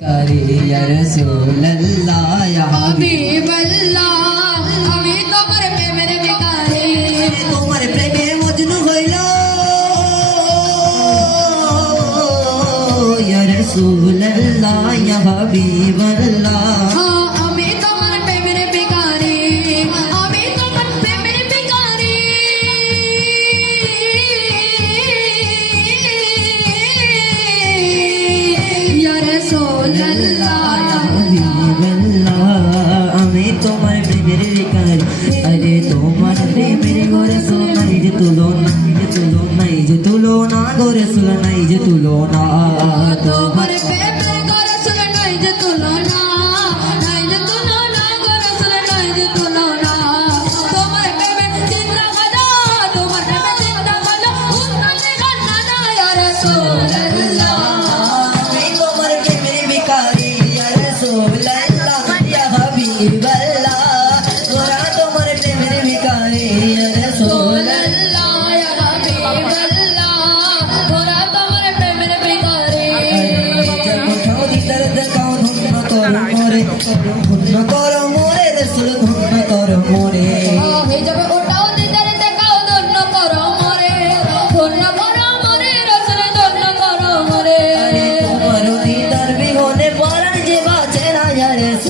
या रसूल अल्लाह या हबीब अल्लाह আমি তোমার প্রেমের ভিখারি তোমার প্রেমে মজনু হইল या रसूल अल्लाह या हबीब अल्लाह আমি তোমার প্রেমের ভিখারি আমি তোমার প্রেমের ভিখারি या रसूल अल्लाह আমি তোমার প্রেমের ভিখারি আরে তোমার প্রেমের গোরে সোনাই যে তুলনা নাই যে তুলনা গোরে সোনাই যে তুলনা তোমার প্রেমের গোরে সোনাই যে তুলনা নাই যে তুলনা গোরে সোনাই যে তুলনা তোমার প্রেমের চিন্তা করো তোমার প্রেমের চিন্তা করো উন্নতি করনা না ইয়া রাসূল আল্লাহ আমি তোমার প্রেমের ভিখারি ইয়া রাসূল আল্লাহ ইয়া হাবিব আল্লাহ গোরা তোমার প্রেমের ভিখারি ইয়া রাসূল আল্লাহ ইয়া হাবিব আল্লাহ ওরা তোমার প্রেমের ভিখারি जब उठाओ दी दर्द कौन हुन करो मोरे हुन करो